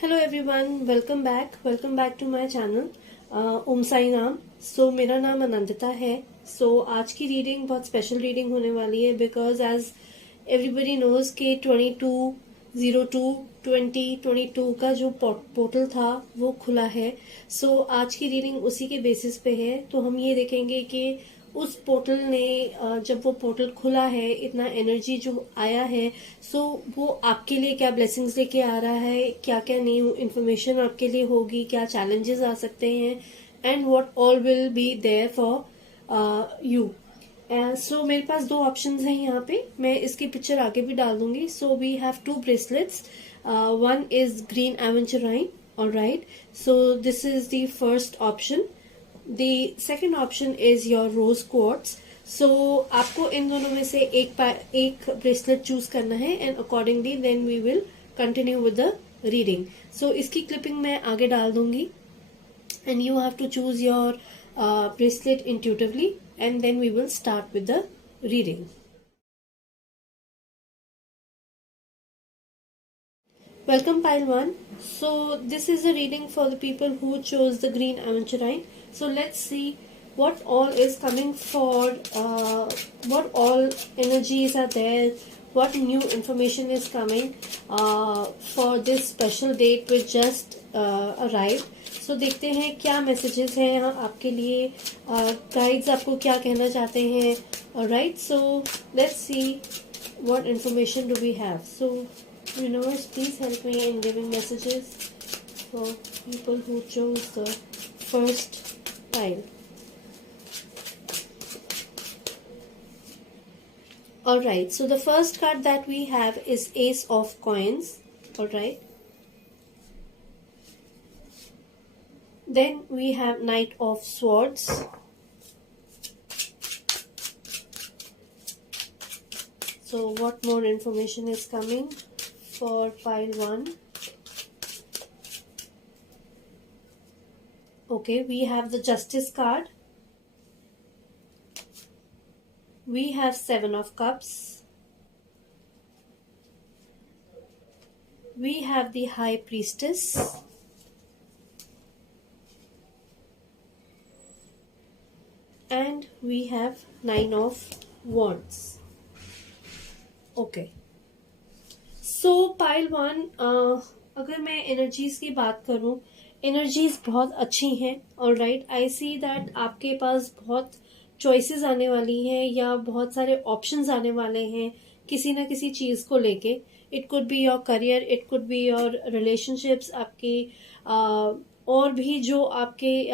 Hello everyone, welcome back to my channel. Om Sai नाम। मेरा नाम अनंदिता है। आज की रीडिंग बहुत स्पेशल रीडिंग होने वाली है बिकॉज एज एवरीबडी नोज के 22/02/2022 का जो पोर्टल था वो खुला है। आज की रीडिंग उसी के बेसिस पे है। तो हम ये देखेंगे कि उस पोर्टल ने जब वो पोर्टल खुला है, इतना एनर्जी जो आया है, वो आपके लिए क्या ब्लेसिंग्स लेके आ रहा है, क्या क्या न्यू इन्फॉर्मेशन आपके लिए होगी, क्या चैलेंजेस आ सकते हैं, and what all will be there for you. मेरे पास दो ऑप्शंस हैं यहाँ पे। मैं इसकी पिक्चर आगे भी डाल दूंगी। We have two bracelets. One is green aventurine. Alright, this is the first option. The second option is your rose quartz. आपको इन दोनों में से एक ब्रेसलेट चूज करना है and accordingly then we will continue with the reading. इसकी clipping मैं आगे डाल दूंगी and you have to choose your bracelet intuitively and then we will start with the reading. Welcome pile 1. This is a reading for the people who chose the green aventurine. Let's see what all is coming for, what all energies are there, what new information is coming for this special date which just arrived. देखते हैं क्या messages हैं यहाँ आपके लिए, guides आपको क्या कहना चाहते हैं. Alright, let's see what information do we have. Universe, please help me in giving messages for people who chose the first pile. Alright, the first card that we have is Ace of Coins. Alright. Then we have Knight of Swords. What more information is coming for pile 1? Okay, we have the Justice card. We have Seven of Cups. We have the High Priestess. And we have Nine of Wands. Okay. Pile 1, अगर मैं energies की बात करूं, energies बहुत अच्छी हैं. Alright, I see that आपके पास बहुत चॉइसेस आने वाली हैं या बहुत सारे ऑप्शंस आने वाले हैं किसी ना किसी चीज को लेके. It could be your career, it could be your relationships, आपके और भी जो आपके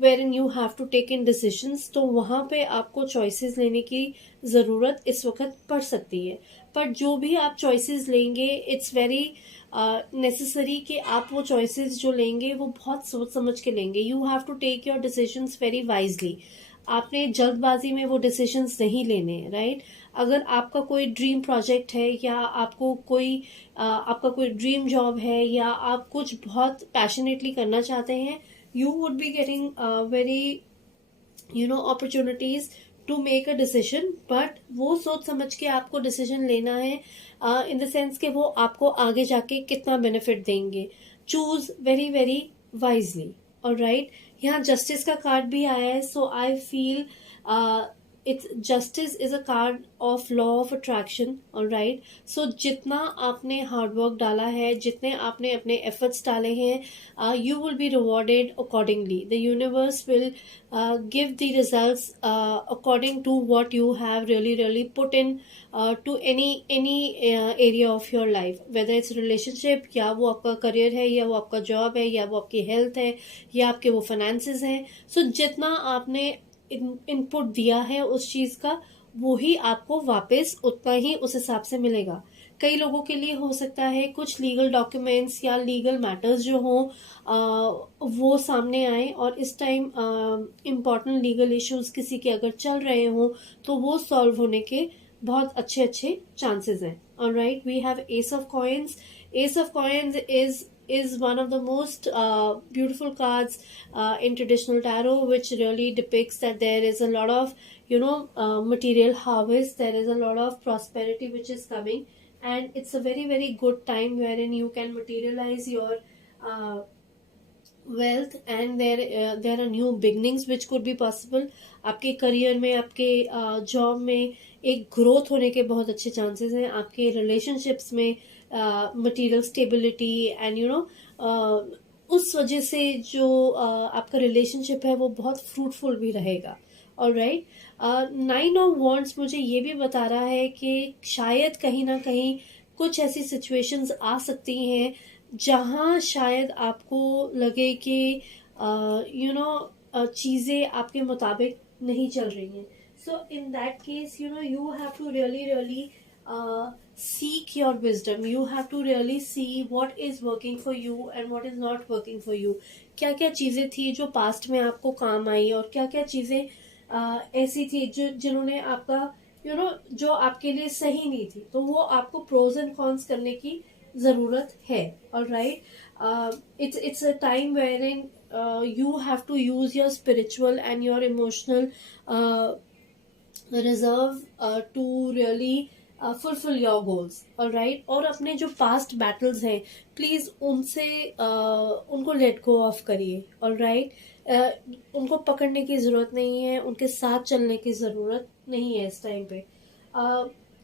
wherein you have to take in decisions. तो वहां पे आपको चॉइसेस लेने की जरूरत इस वक्त पड़ सकती है. पर जो भी आप चॉइसेस लेंगे, इट्स वेरी नेसेसरी कि आप वो चॉइसेस जो लेंगे वो बहुत सोच समझ के लेंगे. You have to take your decisions very wisely. आपने जल्दबाजी में वो डिसीजंस नहीं लेने. राइट, अगर आपका कोई ड्रीम प्रोजेक्ट है या आपको आपका कोई ड्रीम जॉब है या आप कुछ बहुत पैशनेटली करना चाहते हैं, you would be getting very opportunities to make a decision, but वो सोच समझ के आपको डिसीजन लेना है in the sense कि वो आपको आगे जाके कितना बेनिफिट देंगे. Choose very very wisely. Alright, यहाँ जस्टिस का कार्ड भी आया है. I feel it's justice is a card of law of attraction. Alright, जितना आपने हार्डवर्क डाला है, जितने आपने अपने एफर्ट्स डाले हैं, you will be rewarded accordingly. The universe will give the results according to what you have really put in to any area of your life, whether it's relationship, या वो आपका करियर है, या वो आपका जॉब है, या वो आपकी हेल्थ है, या आपके वो फाइनेंसेस हैं. जितना आपने इनपुट दिया है उस चीज का, वो ही आपको वापस उतना ही उस हिसाब से मिलेगा. कई लोगों के लिए हो सकता है कुछ लीगल डॉक्यूमेंट्स या लीगल मैटर्स जो हों वो सामने आए, और इस टाइम इम्पोर्टेंट लीगल इश्यूज किसी के अगर चल रहे हों तो वो सॉल्व होने के बहुत अच्छे अच्छे चांसेस हैं. Alright, we have ace of coins. Ace of coins is one of the most beautiful cards in traditional tarot, which really depicts that there is a lot of material harvest, there is a lot of prosperity which is coming, and it's a very very good time wherein you can materialize your wealth, and there are new beginnings which could be possible. आपके career में, आपके job में एक growth होने के बहुत अच्छे chances हैं. आपके रिलेशनशिप्स में material stability and you know उस वजह से जो आपका रिलेशनशिप है वो बहुत फ्रूटफुल भी रहेगा. ऑलराइट, 9 ऑफ वॉन्ड्स मुझे ये भी बता रहा है कि शायद कहीं ना कहीं कुछ ऐसी सिचुएशंस आ सकती हैं जहां शायद आपको लगे कि यू नो चीजें आपके मुताबिक नहीं चल रही हैं. So in that case you know you have to really seek your wisdom. You have to really see what is working for you and what is not working for you. क्या क्या चीजें थी जो पास्ट में आपको काम आई और क्या क्या चीजें ऐसी थी जिन्होंने आपका यू नो जो आपके लिए सही नहीं थी, तो वो आपको प्रोज एंड कॉन्स करने की जरूरत है. Alright, it's a time wherein you have to use your spiritual and your emotional reserve to really fulfill your goals. Alright, और अपने जो पास्ट बैटल्स हैं प्लीज उनसे उनको लेट गो ऑफ करिए. ऑलराइट, उनको पकड़ने की जरूरत नहीं है, उनके साथ चलने की जरूरत नहीं है इस टाइम पे.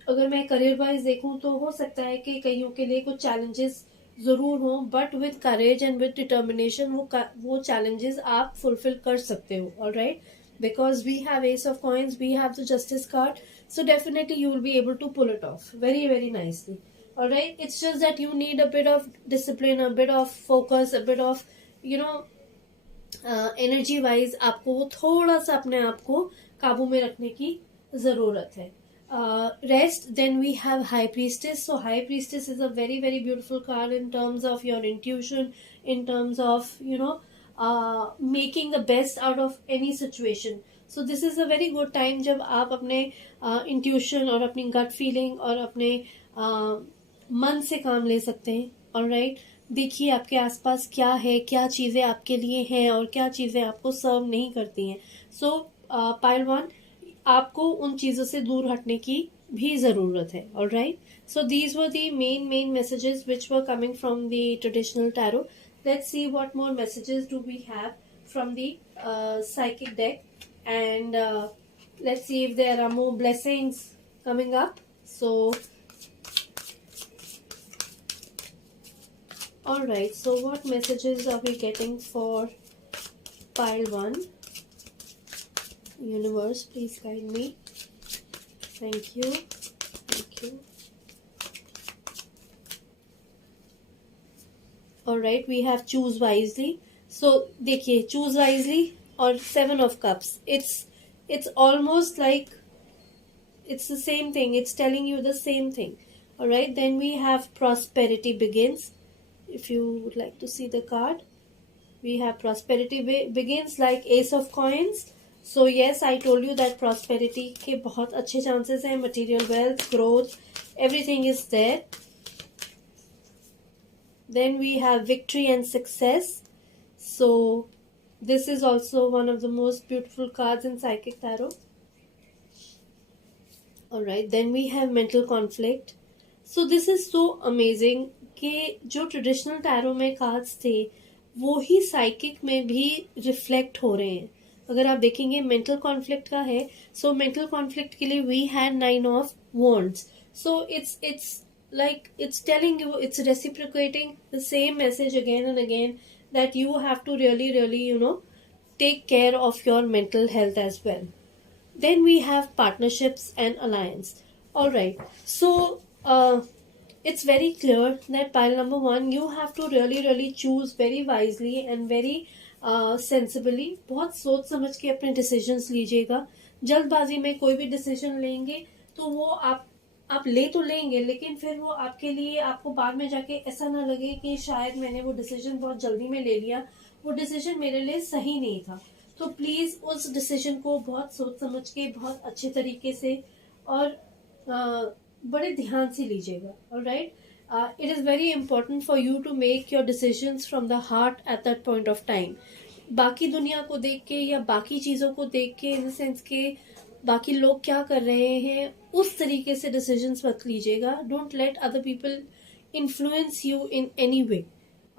अगर मैं करियर वाइज देखूं तो हो सकता है कि कईयों के लिए कुछ चैलेंजेस जरूर हो, but with courage and with determination वो चैलेंजेस आप फुलफिल कर सकते हो. Alright, because we have ace of coins, we have the justice card, so definitely you will be able to pull it off very very nicely. All right, it's just that you need a bit of discipline, a bit of focus, a bit of you know energy wise आपको वो थोड़ा सा अपने आप को काबू में रखने की जरूरत है. Rest, then we have high priestess. So high priestess is a very very beautiful card in terms of your intuition, in terms of you know making the best out of any situation. So this is a very good time जब आप अपने intuition और अपनी gut feeling और अपने मन से काम ले सकते हैं. Alright, देखिए आपके आसपास क्या है, क्या चीजें आपके लिए हैं और क्या चीजें आपको सर्व नहीं करती हैं. So pile 1, आपको उन चीजों से दूर हटने की भी जरूरत है. Alright, so these were the main messages which were coming from the traditional tarot. Let's see what more messages do we have from the psychic deck, and let's see if there are more blessings coming up. So alright, so what messages are we getting for pile 1? Universe, please guide me. Thank you. Thank you. Alright, we have choose wisely. So देखिए choose wisely और 7 of cups. It's almost like it's the same thing. It's telling you the same thing. Alright, then we have prosperity begins. If you would like to see the card, we have prosperity begins like ace of coins. So yes, I told you that prosperity के बहुत अच्छे chances हैं. Material wealth, growth, everything is there. Then we have victory and success. So this is also one of the most beautiful cards in psychic tarot. Alright, then we have mental conflict. So this is so amazing कि जो traditional tarot में cards थे वो ही psychic में भी reflect हो रहे हैं. अगर आप देखेंगे मेंटल कॉन्फ्लिक्ट का है, सो मेंटल कॉन्फ्लिक्ट के लिए we had 9 of wands. So it's like it's telling you, it's reciprocating the same message again and again, that you have to really you know take care of your mental health as well. Then we have partnerships and alliance. Alright, so it's very clear that pile number 1, you have to really choose very wisely and very sensibly. बहुत सोच समझ के अपने decisions लीजिएगा. जल्दबाजी में कोई भी decision लेंगे तो वो आप ले तो लेंगे, लेकिन फिर वो आपके लिए आपको बाद में जाके ऐसा ना लगे कि शायद मैंने वो डिसीजन बहुत जल्दी में ले लिया, वो डिसीजन मेरे लिए सही नहीं था. तो प्लीज उस डिसीजन को बहुत सोच समझ के बहुत अच्छे तरीके से और बड़े ध्यान से लीजिएगा. Alright, it is very important for you to make your decisions from the heart at that point of time. बाकी दुनिया को देख के या बाकी चीजों को देख के, इन द सेंस के बाकी लोग क्या कर रहे हैं उस तरीके से डिसीजंस मत लीजिएगा. Don't let other people influence you in any way.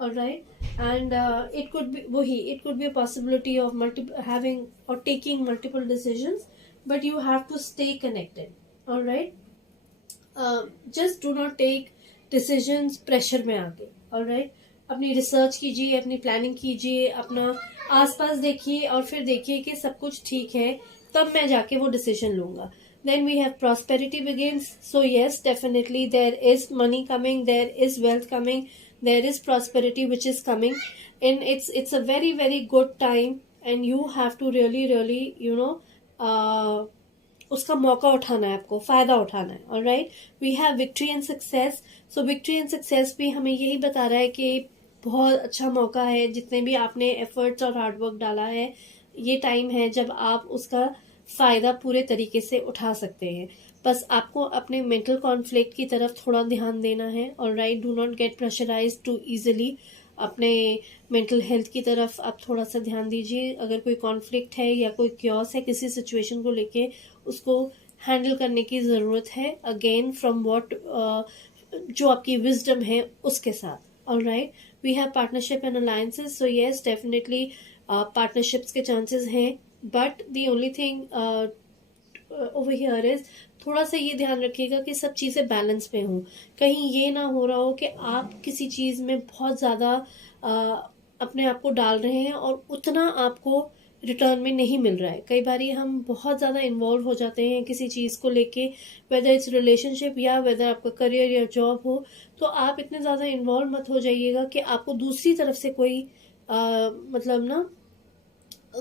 Alright, and it could be a possibility of having or taking multiple decisions, but you have to stay connected. Alright, just do not take decisions pressure में आके. Alright, अपनी research कीजिए, अपनी planning कीजिए, अपना आसपास देखिए और फिर देखिए कि सब कुछ ठीक है, तब मैं जाके वो डिसीजन लूंगा. Then we have prosperity begins. So yes, definitely there is money coming, there is wealth coming, there is prosperity which is coming, and it's a very very good time, and you have to really उसका मौका उठाना है, आपको फायदा उठाना है. Alright, we have victory and success. So victory and success भी हमें यही बता रहा है कि बहुत अच्छा मौका है. जितने भी आपने एफर्ट्स और हार्डवर्क डाला है, ये टाइम है जब आप उसका फायदा पूरे तरीके से उठा सकते हैं. बस आपको अपने मेंटल कॉन्फ्लिक्ट की तरफ थोड़ा ध्यान देना है. Alright, do not get pressurise too easily. अपने मेंटल हेल्थ की तरफ आप थोड़ा सा ध्यान दीजिए. अगर कोई कॉन्फ्लिक्ट है या कोई क्योस है किसी सिचुएशन को लेके, उसको हैंडल करने की ज़रूरत है. अगेन फ्रॉम व्हाट जो आपकी विजडम है उसके साथ. Alright, we have partnership and alliances. So yes, definitely partnerships के चांसेस हैं, but the only thing over here is थोड़ा सा ये ध्यान रखिएगा कि सब चीज़ें बैलेंस में हों. कहीं ये ना हो रहा हो कि आप किसी चीज़ में बहुत ज़्यादा अपने आप को डाल रहे हैं और उतना आपको रिटर्न में नहीं मिल रहा है. कई बार हम बहुत ज़्यादा इन्वॉल्व हो जाते हैं किसी चीज़ को लेके, वेदर इट्स रिलेशनशिप या वेदर आपका करियर या जॉब हो, तो आप इतने ज़्यादा इन्वॉल्व मत हो जाइएगा कि आपको दूसरी तरफ से कोई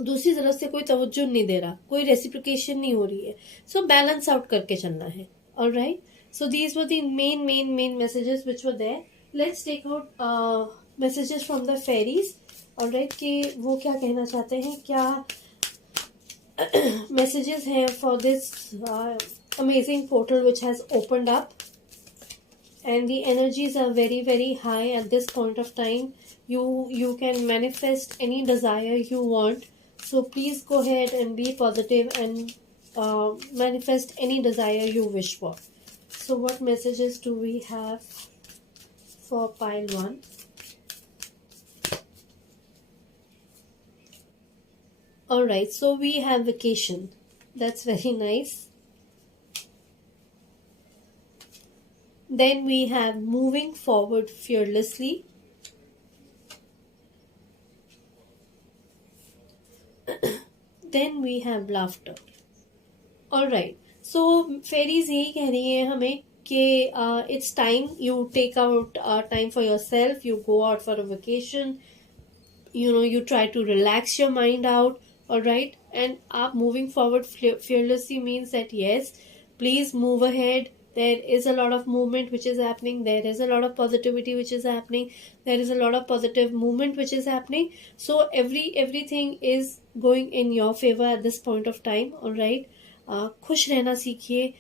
दूसरी तरफ से कोई तवज्जो नहीं दे रहा, कोई रेसिप्लिकेशन नहीं हो रही है. सो बैलेंस आउट करके चलना है. Alright, so these were the main messages which were there. Let's take out messages from the fairies. Alright, कि वो क्या कहना चाहते हैं, क्या मैसेजेस हैं for this amazing portal which has opened up. And the energies are very very high at this point of time. You can manifest any desire you want. So please go ahead and be positive and manifest any desire you wish for. So what messages do we have for pile 1? Alright, so we have vacation. That's very nice. Then we have moving forward fearlessly. Then we have laughter. Alright, so fairies यही कह रही है हमें कि it's time you take out time for yourself. You go out for a vacation. You try to relax your mind out. Alright, and moving forward fearlessly means that yes, please move ahead. There is a lot of movement which is happening. There is a lot of positivity which is happening. There is a lot of positive movement which is happening. So everything is going in your favor at this point of time. All right. खुश रहना सीखिए.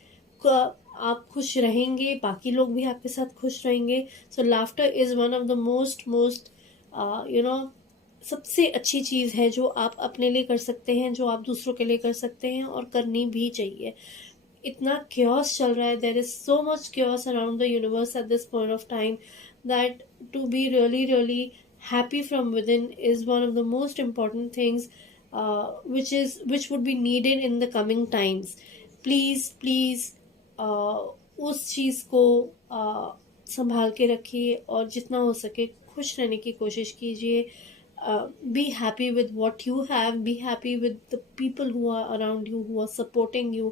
आप खुश रहेंगे, बाकी लोग भी आपके साथ खुश रहेंगे. So laughter is one of the most सबसे अच्छी चीज़ है जो आप अपने लिए कर सकते हैं, जो आप दूसरों के लिए कर सकते हैं और करनी भी चाहिए. इतना chaos चल रहा है. There is so much chaos around the universe at this point of time that to be really really happy from within is one of the most important things which would be needed in the coming times. Please उस चीज़ को संभाल के रखिए और जितना हो सके खुश रहने की कोशिश कीजिए. Be happy with what you have. Be happy with the people who are around you, who are supporting you.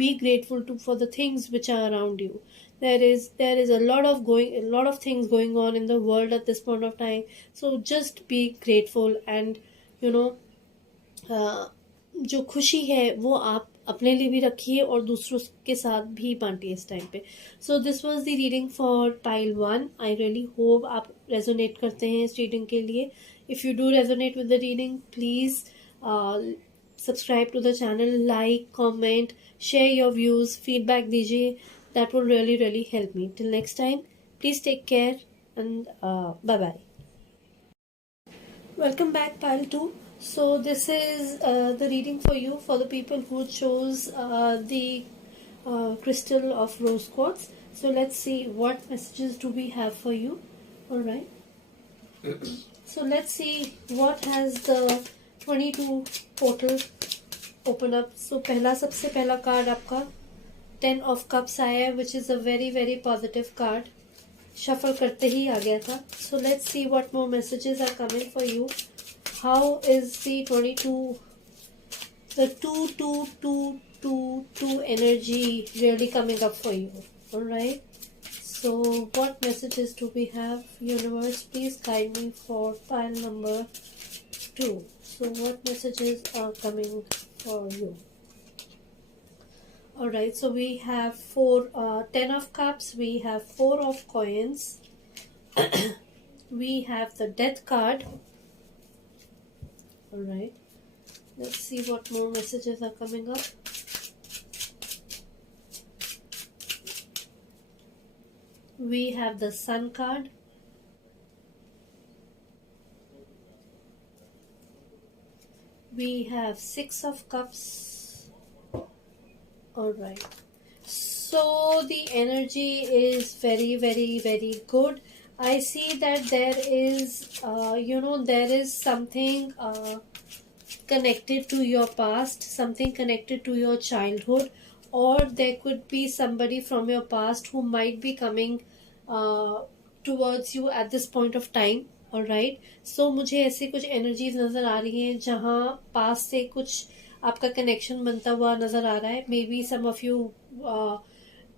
Be grateful for the things which are around you. There is a lot of things going on in the world at this point of time. So just be grateful and जो खुशी है वो आप अपने लिए भी रखिए और दूसरों के साथ भी बांटिए इस टाइम पे. So this was the reading for pile 1. I really hope आप रेजोनेट करते हैं इस रीडिंग के लिए. If you do resonate with the reading, please subscribe to the channel, like, comment, share your views, feedback दीजिए. That will really really help me. Till next time, please take care and bye bye. Welcome back, pile 2. So this is the reading for you, for the people who chose the crystal of rose quartz. So let's see what messages do we have for you. All right. So let's see what has the 22 portal open up. So पहला सबसे पहला card आपका 10 of cups आया है, which is a very very positive card. Shuffle करते ही आ गया था. So let's see what more messages are coming for you. How is the 22, the 2 energy really coming up for you? All right. So what messages do we have? Universe, please guide me for pile number 2. So what messages are coming for you? Alright, so we have 10 of cups, we have 4 of coins, we have the death card. Alright, let's see what more messages are coming up. We have the sun card. We have 6 of cups. Alright, so the energy is very very very good. I see that there is there is something connected to your past, something connected to your childhood, or there could be somebody from your past who might be coming towards you at this point of time. Alright, so मुझे ऐसे कुछ energies नज़र आ रही हैं जहाँ पास से कुछ आपका कनेक्शन बनता हुआ नज़र आ रहा है. Maybe some of you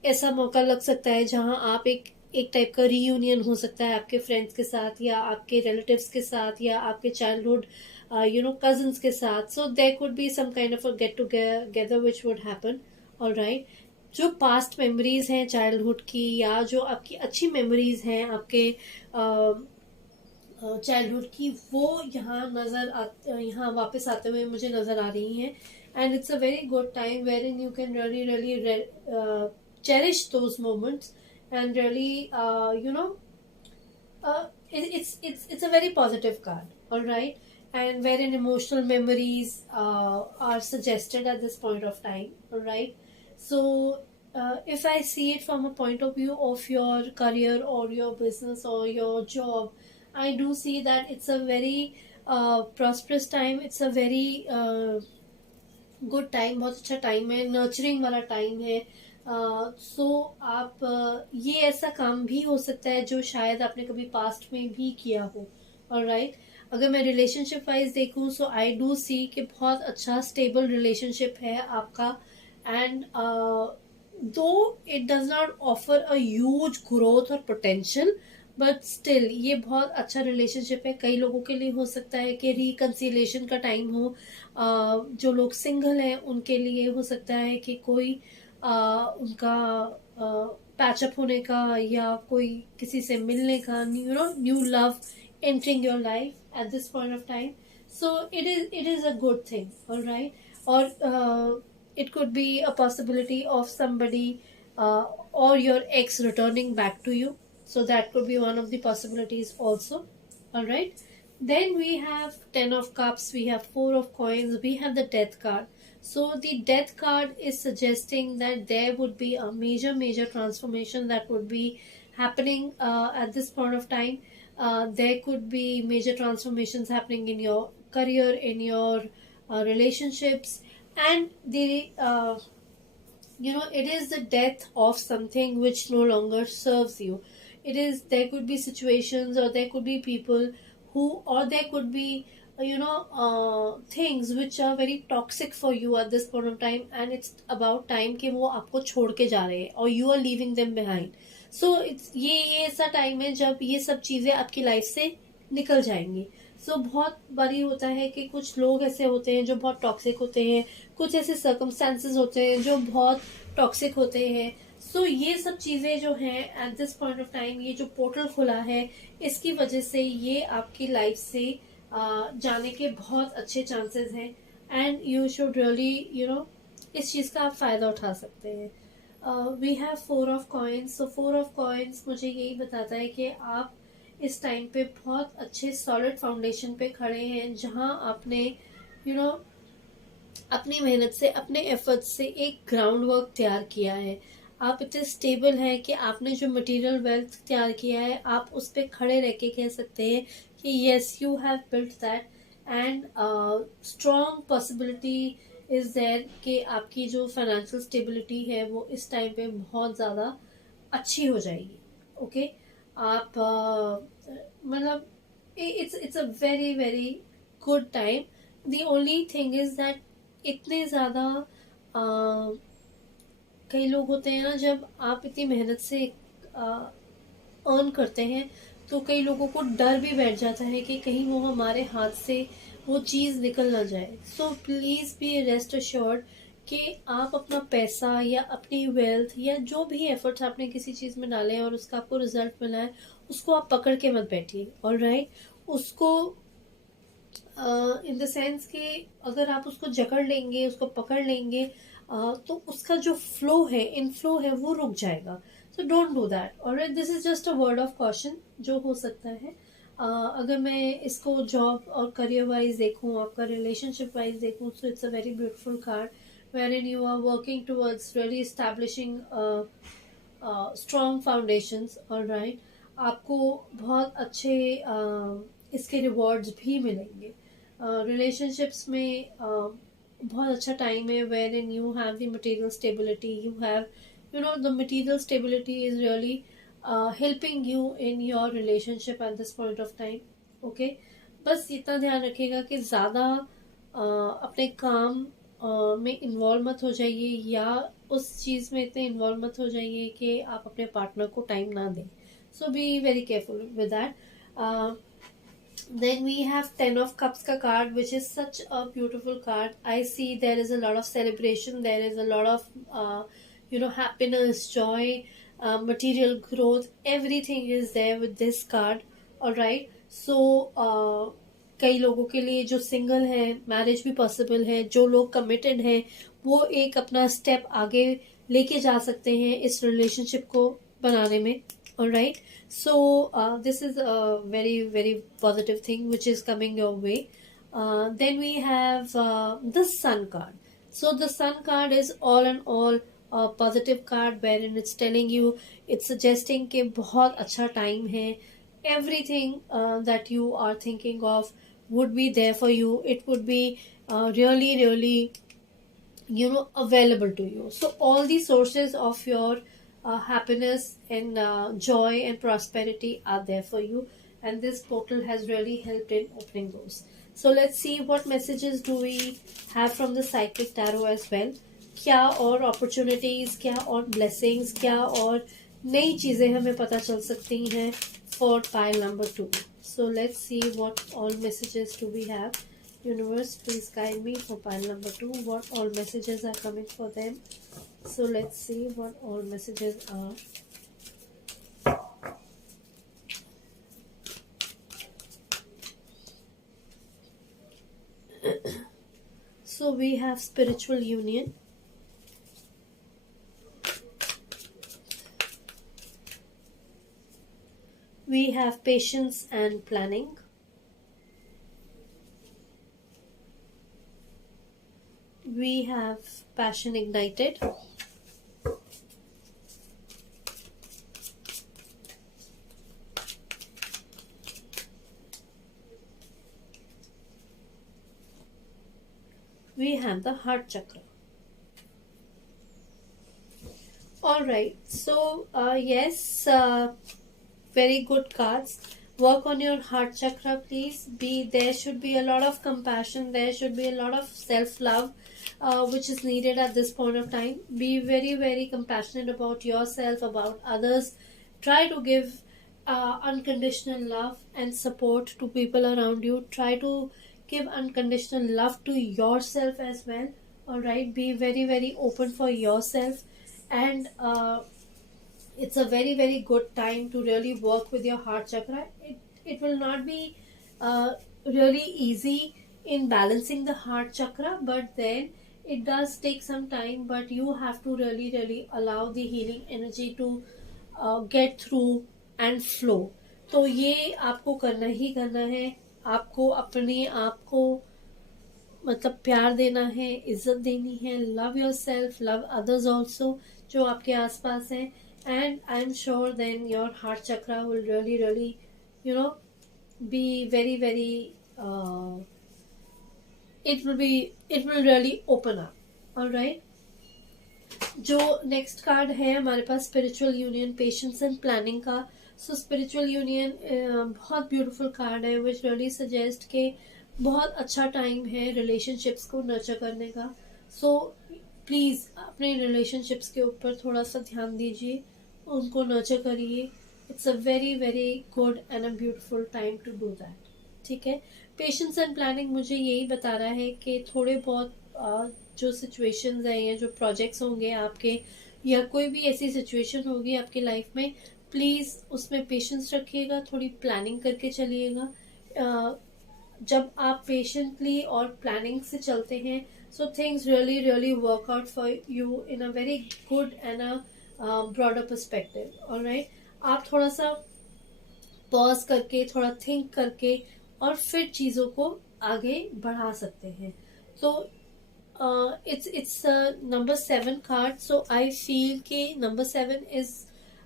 ऐसा मौका लग सकता है जहाँ आप एक टाइप का रीयूनियन हो सकता है आपके फ्रेंड्स के साथ या आपके रिलेटिव्स के साथ या आपके चाइल्डहुड कजन्स के साथ. So there could be some kind of a get together which would happen. Alright, जो पास्ट मेमोरीज हैं चाइल्डहुड की या जो आपकी अच्छी मेमोरीज हैं आपके चाइल्डहुड की, वो यहाँ वापस आते हुए मुझे नज़र आ रही हैं. And it's a very good time wherein you can really cherish those moments and really it's a very positive card. All right, and wherein emotional memories are suggested at this point of time. All right, so if I see it from a point of view of your career or your business or your job, I do see that it's a very prosperous time. It's a very good time. बहुत अच्छा time है, nurturing वाला time है. सो आप ये ऐसा काम भी हो सकता है जो शायद आपने कभी पास्ट में भी किया हो. ऑलराइट, अगर मैं रिलेशनशिप वाइज देखूं सो आई डू सी कि बहुत अच्छा स्टेबल रिलेशनशिप है आपका. एंड दो it does not offer a huge growth और पोटेंशियल, बट स्टिल ये बहुत अच्छा रिलेशनशिप है. कई लोगों के लिए हो सकता है कि रिकंसिलेशन का टाइम हो. जो लोग सिंगल हैं उनके लिए हो सकता है कि कोई उनका पैचअप होने का या कोई किसी से मिलने का, new love entering your life at this point of time. So it is a good thing. Alright, और it could be a possibility of somebody or your ex returning back to you. So that could be one of the possibilities also. All right, then we have 10 of cups, we have 4 of coins, we have the death card. So the death card is suggesting that there would be a major transformation that would be happening at this point of time. There could be major transformations happening in your career, in your relationships, and it is the death of something which no longer serves you. There could be situations, or there could be people who, or there could be things which are very toxic for you at this point of time, and it's about time कि वो आपको छोड़ के जा रहे हैं, or you are leaving them behind. So ये ऐसा टाइम है जब ये सब चीजें आपकी लाइफ से निकल जाएंगी. सो बहुत बारी होता है कि कुछ लोग ऐसे होते हैं जो बहुत टॉक्सिक होते हैं, कुछ ऐसे सर्कमस्टेंसेस होते हैं जो बहुत टॉक्सिक होते हैं. सो ये सब चीज़ें जो हैं eight this point of time, ये जो पोर्टल खुला है इसकी वजह से ये आपकी लाइफ से जाने के बहुत अच्छे चांसेस हैं. एंड यू शुड रियली इस चीज़ का आप फ़ायदा उठा सकते हैं. We have 4 of coins. So 4 of coins मुझे यही बताता है कि आप इस टाइम पे बहुत अच्छे सॉलिड फाउंडेशन पे खड़े हैं, जहां आपने अपनी मेहनत से, अपने एफर्ट से एक ग्राउंड वर्क तैयार किया है। आप इतने स्टेबल हैं कि आपने जो मटेरियल वेल्थ तैयार किया है, आप उस पर खड़े रह के कह सकते हैं कि yes, you have built that, and strong possibility is there कि आपकी जो फाइनेंशियल स्टेबिलिटी है वो इस टाइम पे बहुत ज़्यादा अच्छी हो जाएगी। ओके, आप मतलब it's a very very good time. The only thing is that इतने ज़्यादा कई लोग होते हैं ना, जब आप इतनी मेहनत से अर्न करते हैं तो कई लोगों को डर भी बैठ जाता है कि कहीं वो हमारे हाथ से वो चीज़ निकल ना जाए। So please be rest assured कि आप अपना पैसा या अपनी वेल्थ या जो भी एफर्ट्स आपने किसी चीज़ में डाले हैं और उसका आपको रिजल्ट मिला है, उसको आप पकड़ के मत बैठिए। ऑलराइट, उसको इन द सेंस कि अगर आप उसको जकड़ लेंगे, उसको पकड़ लेंगे, तो उसका जो फ्लो है, इनफ्लो है, वो रुक जाएगा। So don't do that. Alright, this is just a word of caution जो हो सकता है। अगर मैं इसको जॉब और करियर वाइज देखूं, आपका रिलेशनशिप वाइज देखूं, so it's a very beautiful card wherein you are working towards really establishing strong foundations. all right, आपको बहुत अच्छे इसके रिवॉर्ड्स भी मिलेंगे। रिलेशनशिप्स में बहुत अच्छा टाइम है wherein you have the material stability, you have the material stability is really helping you in your relationship at this point of time. Okay, बस इतना ध्यान रखिएगा कि ज़्यादा अपने काम में इन्वॉल्व मत हो जाइए या उस चीज़ में इतने इन्वॉल्व मत हो जाइए कि आप अपने पार्टनर को टाइम ना दें। So be very careful with that. Then we have Ten of Cups ka card, which is such a beautiful card. I see there is a lot of celebration, there is a lot of happiness, joy, material growth, everything is there with this card. all right, so कई लोगों के लिए जो single है, marriage भी possible है। जो लोग कमिटेड हैं, वो एक अपना स्टेप आगे लेके जा सकते हैं इस रिलेशनशिप को बनाने में। all right, so this is a very very positive thing which is coming your way. Then we have the Sun card. So the Sun card is all in all a positive card wherein it's telling you, it's suggesting कि बहुत अच्छा time है। everything that you are thinking of would be there for you. It would be really really available to you. So all the sources of your happiness and joy and prosperity are there for you, and this portal has really helped in opening those. So let's see what messages do we have from the Psychic Tarot as well. क्या और opportunities, क्या और blessings, क्या और नई चीजें हमें पता चल सकती हैं for pile number 2. So let's see what all messages do we have. Universe, please guide me for pile number 2. What all messages are coming for them? So let's see what all messages are. So we have spiritual union. We have patience and planning. We have passion ignited. We have the heart chakra. All right, so yes, very good cards. Work on your heart chakra, please. There should be a lot of compassion, there should be a lot of self love which is needed at this point of time. Be very very compassionate about yourself, about others. Try to give unconditional love and support to people around you. Try to give unconditional love to yourself as well. all right, be very very open for yourself, and it's a very very good time to really work with your heart chakra. It will not be really easy in balancing the heart chakra, but then it does take some time, but you have to really really allow the healing energy to get through and flow. तो ये आपको करना ही करना है। आपको अपने आप को मतलब प्यार देना है, इज्जत देनी है. Love yourself, love others also जो आपके आसपास हैं. And I am sure then your heart chakra will really really you know be very very it will really open up. all right, जो नेक्स्ट कार्ड है हमारे पास spiritual union, patience and planning का. So spiritual union बहुत beautiful card है which really suggest के बहुत अच्छा टाइम है रिलेशनशिप्स को नर्चर करने का. सो प्लीज अपने रिलेशनशिप्स के ऊपर थोड़ा सा ध्यान दीजिए, उनको नर्चर करिए. It's a very very good and a beautiful time to do that. ठीक है. पेशेंस एंड प्लानिंग मुझे यही बता रहा है कि थोड़े बहुत जो सिचुएशंस हैं या जो प्रोजेक्ट्स होंगे आपके, या कोई भी ऐसी सिचुएशन होगी आपकी लाइफ में, प्लीज उसमें पेशेंस रखिएगा, थोड़ी प्लानिंग करके चलिएगा. जब आप पेशेंटली और प्लानिंग से चलते हैं, so things really really work out for you in a very good and a broader perspective. Alright, आप थोड़ा सा पॉज करके, थोड़ा थिंक करके और फिर चीजों को आगे बढ़ा सकते हैं. तो it's number 7 card. So I feel कि number 7 is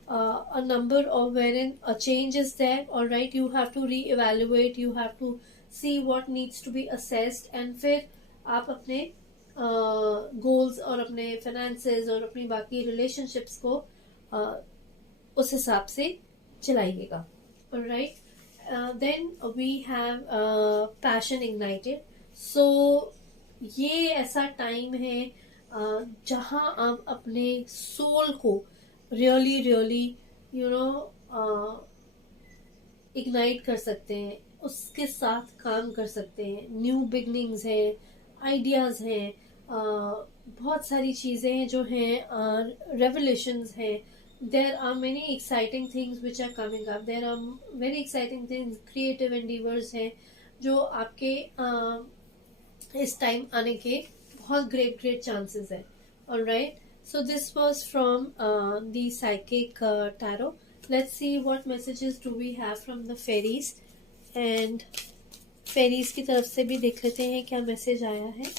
a number of wherein a change is there. All right, you have to re-evaluate, you have to see what needs to be assessed, and फिर आप अपने goals और अपने finances और अपनी बाकी relationships को उस हिसाब से चलाइएगा. Alright, then we have passion ignited. So ये ऐसा टाइम है जहां आप अपने सोल को रियली रियली इग्नाइट कर सकते हैं, उसके साथ काम कर सकते हैं. न्यू बिगनिंग्स हैं, आइडियाज हैं, बहुत सारी चीजें हैं जो हैं, रेवोल्यूशंस हैं. There are many exciting things which are coming up. There are very exciting things, creative endeavors हैं जो आपके इस टाइम आने के बहुत great chances हैं. Alright, so this was from the psychic tarot. Let's see what messages do we have from the fairies, and fairies की तरफ से भी देख लेते हैं क्या मैसेज आया है.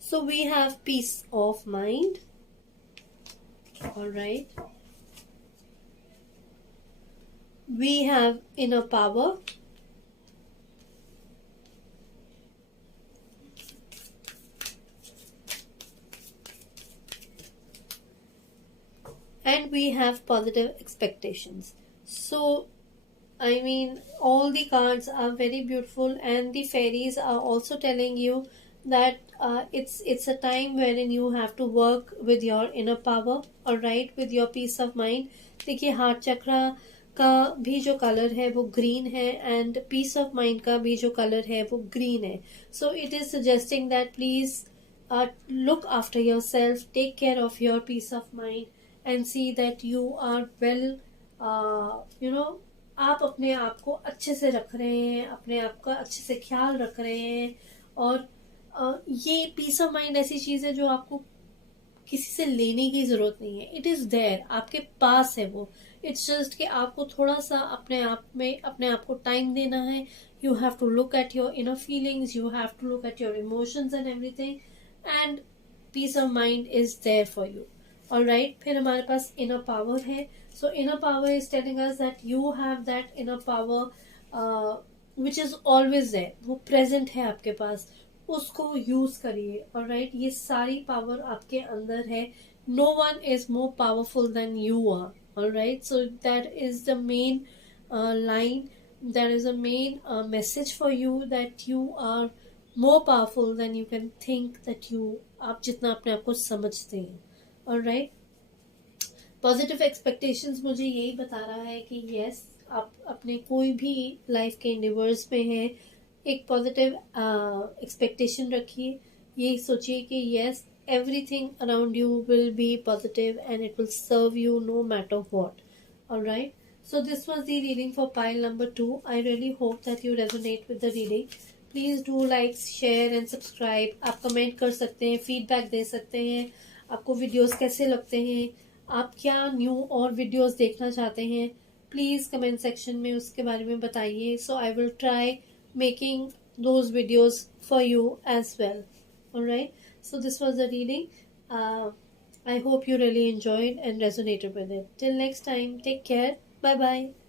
So we have peace of mind. All right. We have inner power. And we have positive expectations. So I mean, all the cards are very beautiful, and the fairies are also telling you that it's a time wherein you have to work with your inner power. All right, with your peace of mind. देखिए, heart चक्रा का भी जो colour है वो green है, and peace of mind का भी जो कलर है वो ग्रीन है. So it is suggesting that please look after yourself, take care of your peace of mind, and see that you are well, आप अपने आप को अच्छे से रख रहे हैं, अपने आप का अच्छे से ख्याल रख रहे हैं. और ये पीस ऑफ माइंड ऐसी चीज है जो आपको किसी से लेने की जरूरत नहीं है. इट इज देयर, आपके पास है वो. इट्स जस्ट कि आपको थोड़ा सा अपने आप को टाइम देना है. You have to look at your inner feelings, you have to look at your emotions and everything, and peace of mind is there for you. Alright, फिर हमारे पास इनर पावर है. So inner power is telling us that you have that inner power which is always there. वो present है आपके पास, उसको use करिए. Alright, ये सारी पावर आपके अंदर है. No one is more powerful than you are. Alright, so that is the main line, that is a main message for you, that you are more powerful than you can think that you, आप जितना अपने आप को समझते हैं. Alright, positive expectations मुझे यही बता रहा है कि यस, आप अपने कोई भी लाइफ के एंडेवर्स में हैं, एक पॉजिटिव एक्सपेक्टेशन रखिए. ये सोचिए कि yes, everything around you will be positive and it will serve you no matter what. Alright, so this was the reading for pile number 2. I really hope that you resonate with the reading. Please do like, share and subscribe. आप comment कर सकते हैं, feedback दे सकते हैं, आपको videos कैसे लगते हैं, आप क्या न्यू और वीडियोस देखना चाहते हैं, प्लीज़ कमेंट सेक्शन में उसके बारे में बताइए. So I will try making those videos for you as well. Alright, so this was the reading. I hope you really enjoyed and resonated with it. Till next time, take care. Bye bye.